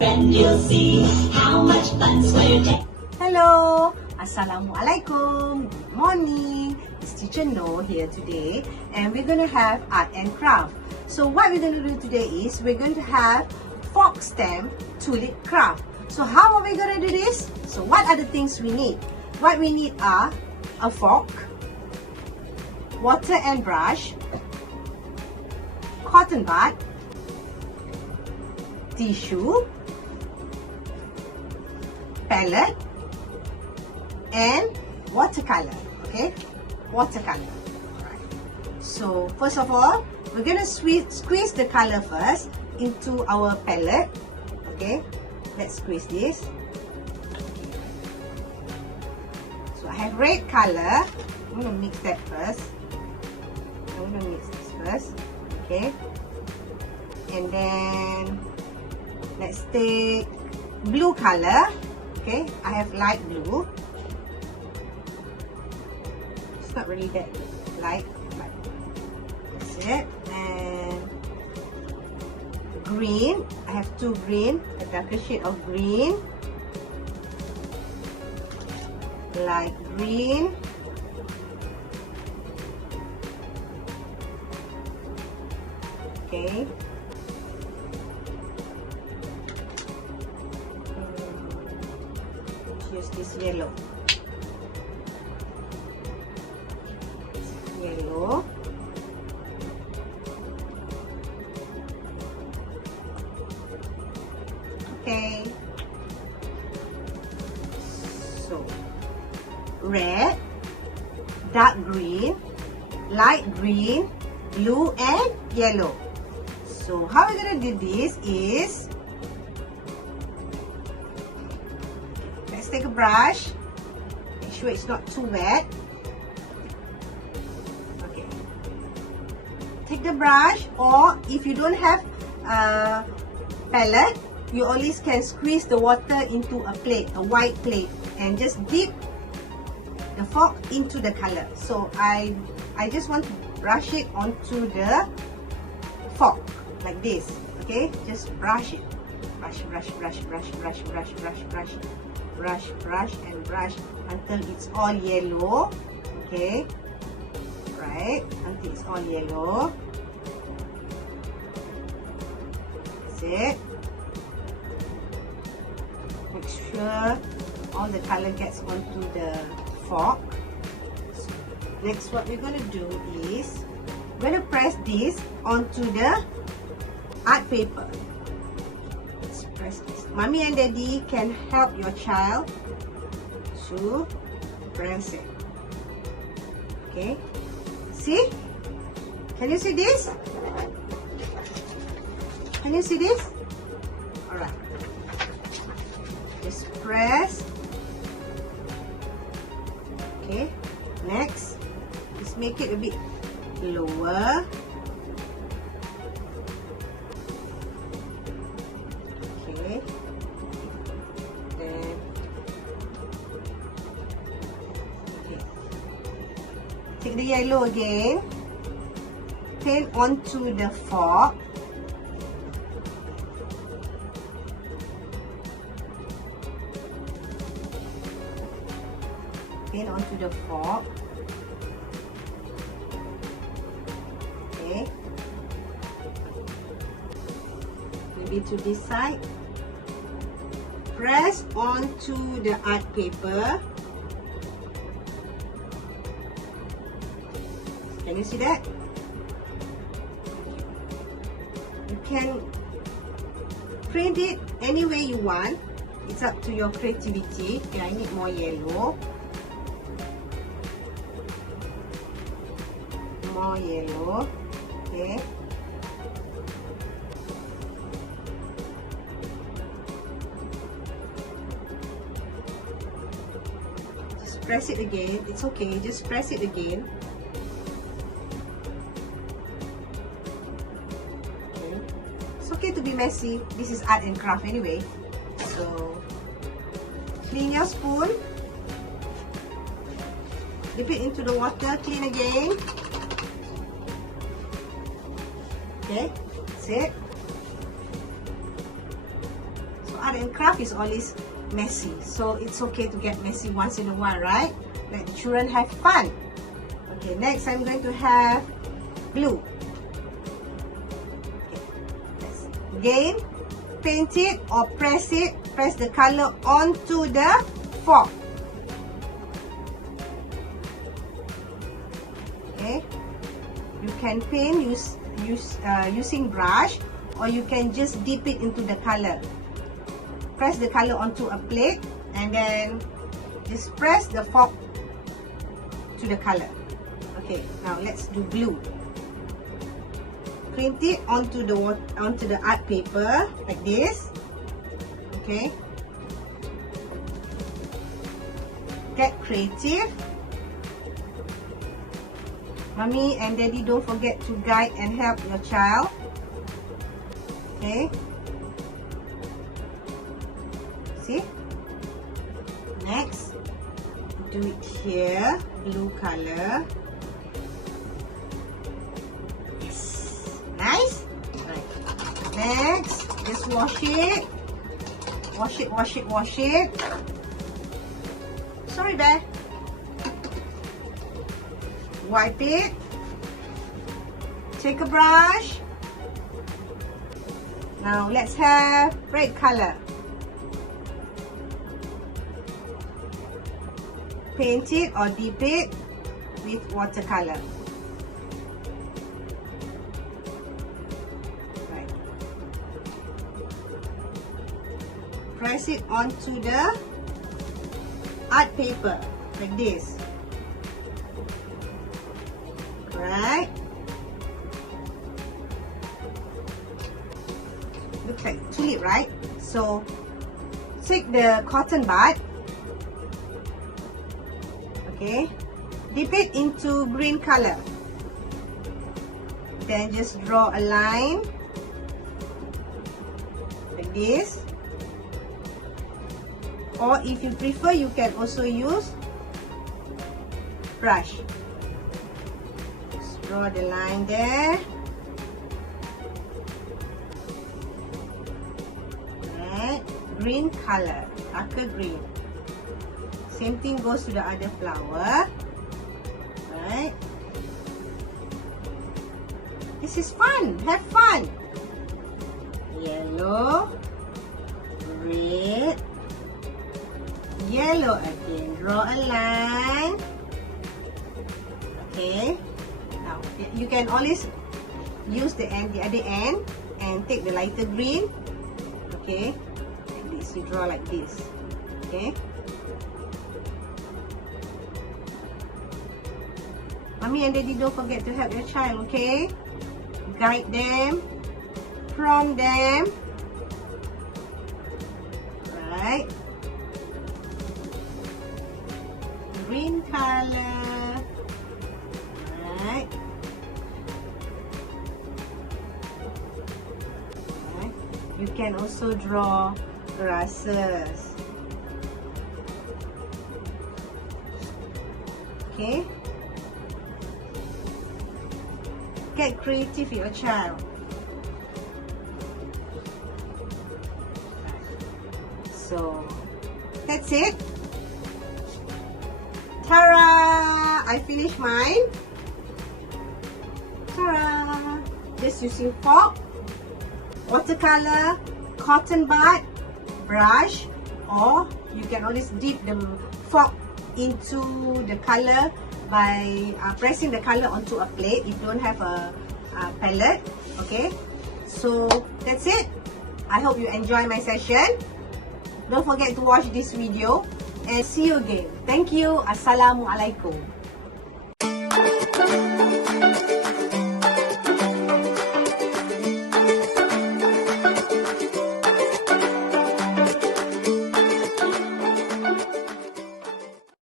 friend, you'll see how much fun Square takes. Hello, Assalamualaikum. Good morning. It's Teacher No here today, and we're going to have art and craft. So what we're going to do today is we're going to have fork stem tulip craft. So how are we going to do this? So what are the things we need? What we need are a fork, water and brush, cotton bud, tissue, palette, and watercolor. Okay, watercolor. Alright. So first of all, we're gonna squeeze the color first into our palette. Okay, let's squeeze this. So I have red color. I'm gonna mix that first. I'm gonna mix this first. Okay, and then let's take blue color. Okay, I have light blue. It's not really that light, but that's it. And green, I have two green, a darker shade of green, light green, okay. Use this yellow. Yellow. Okay. So, red, dark green, light green, blue, and yellow. So, how we're gonna do this is, let's take a brush. Make sure it's not too wet. Okay. Take the brush, or if you don't have a palette, you always can squeeze the water into a plate, a white plate, and just dip the fork into the color. So I just want to brush it onto the fork like this. Okay, just brush it. Brush, brush, brush, brush, brush, brush, brush, brush. Brush, brush, and brush until it's all yellow. Okay, right, until it's all yellow. That's it. Make sure all the color gets onto the fork. So next, what we're going to do is we're going to press this onto the art paper. Press this. Mommy and Daddy can help your child to press it. Okay. See? Can you see this? Can you see this? Alright. Just press. Okay. Next, just make it a bit lower. Take the yellow again, paint onto the fork. Paint onto the fork. Okay. Maybe to this side. Press onto the art paper. Can you see that? You can print it any way you want. It's up to your creativity. Okay, I need more yellow. More yellow. Okay. Just press it again. It's okay. Just press it again. Okay to be messy. This is art and craft anyway. So clean your spoon, dip it into the water, clean again. Okay, that's it. So art and craft is always messy. So it's okay to get messy once in a while, right? Let the children have fun. Okay, next I'm going to have glue. Again, paint it or press it. Press the color onto the fork. Okay, you can paint using brush, or you can just dip it into the color. Press the color onto a plate and then just press the fork to the color. Okay, now let's do glue. Print it onto the art paper like this. Okay. Get creative. Mommy and Daddy, don't forget to guide and help your child. Okay. See? Next, do it here, blue color. Yes. Nice. Right. Next, just wash it. Wash it, wash it, wash it. Sorry, Bear. Wipe it. Take a brush. Now let's have red color. Paint it or dip it with watercolor. Right. Press it onto the art paper like this. Right. Looks like tulip, right? So take the cotton bud. Okay. Dip it into green color. Then just draw a line like this. Or if you prefer, you can also use brush. Just draw the line there. Right. Green color, darker green. Same thing goes to the other flower. Right. This is fun. Have fun. Yellow, red, yellow again. Draw a line. Okay. Now you can always use the other end and take the lighter green. Okay. Like this. You draw like this. Okay. Mommy and Daddy, don't forget to help your child, okay? Guide them, prompt them. Right. Green color. Right. Right. You can also draw grasses. Okay. Get creative with your child. So that's it. Ta-da! I finished mine. Ta-da! Just using fork, watercolor, cotton bud, brush, or you can always dip the fork into the color by pressing the color onto a plate if you don't have a palette. Okay, so that's it. I hope you enjoy my session. Don't forget to watch this video and see you again. Thank you. Assalamualaikum.